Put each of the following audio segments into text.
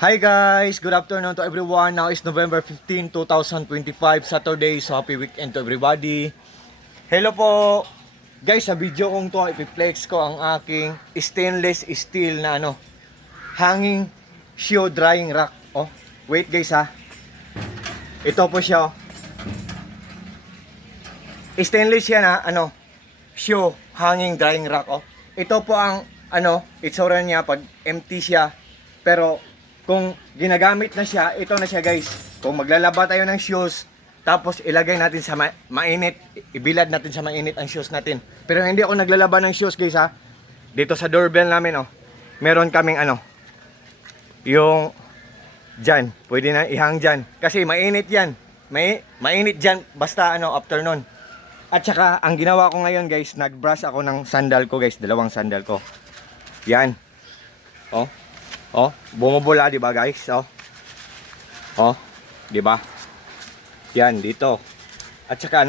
Hi guys! Good afternoon to everyone. Now is November 15, 2025, Saturday. So happy weekend to everybody. Hello po! Guys, sa video kong to, ipiplex ko ang aking stainless steel na hanging shoe drying rack. Oh, wait guys ha. Ito po siya. Stainless yan ha, shoe hanging drying rack. Oh. Ito po ang itsura niya pag empty siya. Pero kung ginagamit na siya, ito na siya guys. Kung maglalaba tayo ng shoes, tapos ilagay natin sa mainit, ibilad natin sa mainit ang shoes natin. Pero hindi ako naglalaba ng shoes guys ha. Dito sa doorbell namin meron kaming yung dyan, pwede na ihang dyan. Kasi mainit yan. Mainit dyan basta afternoon. At saka ang ginawa ko ngayon guys, nagbrush ako ng sandal ko guys, dalawang sandal ko. Yan. Bumubula, di ba guys? Di ba? Yan dito. At saka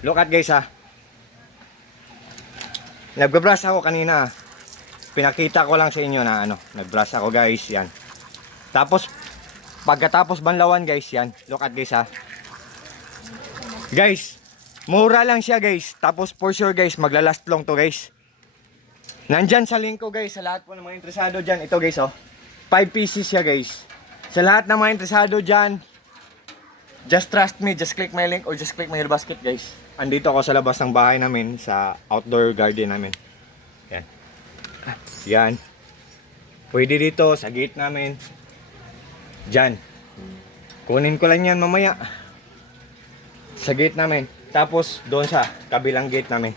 look at guys ha. Nagbabrush ako kanina. Pinakita ko lang sa inyo na nagbrush ako guys, yan. Tapos pagkatapos banlawan guys, yan. Look at guys ha. Guys, mura lang siya guys. Tapos for sure guys, maglalast long to guys. Nandyan sa link ko guys, sa lahat po ng mga interesado dyan. Ito guys 5 pieces siya guys. Sa lahat ng mga interesado dyan, just trust me, just click my link or just click my basket guys. Andito ako sa labas ng bahay namin, sa outdoor garden namin. Yan. Yan. Pwede dito, sa gate namin. Dyan. Kunin ko lang yan mamaya. Sa gate namin. Tapos doon sa kabilang gate namin.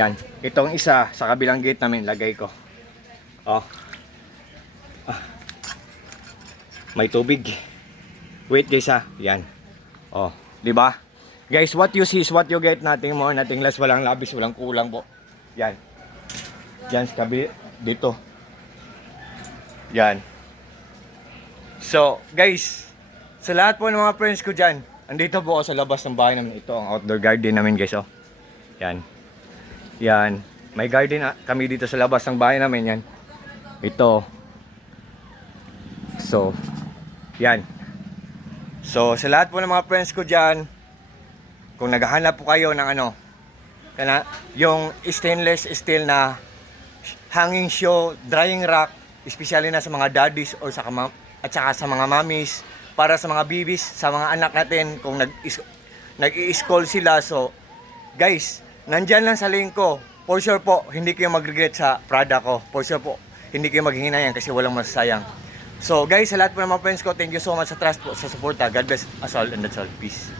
Yan. Itong isa sa kabilang gate namin, lagay ko. May tubig. Wait guys ha. Yan. Di ba? Guys, what you see is what you get. Nothing more, nothing less. Walang labis, walang kulang po. Yan. Yan sa kabila dito. Yan. So, guys, sa lahat po ng mga friends ko dyan, andito po ako sa labas ng bahay namin. Ito ang outdoor garden namin guys. Yan. Yan. May garden kami dito sa labas ng bahay namin. Yan. Ito. So, yan. So, sa lahat po ng mga friends ko dyan, kung naghahanap po kayo ng yung stainless steel na hanging shoe drying rack, especially na sa mga daddies or at saka sa mga mommies, para sa mga babies, sa mga anak natin, kung nag-i-school sila. So, guys, nandyan lang sa link ko. For sure po, hindi kayo mag-regret sa product ko. For sure po, hindi kayo maghihinayang kasi walang masasayang. So guys, sa lahat po ng mga friends ko, thank you so much sa trust po, sa support. God bless us all and that's all. Peace.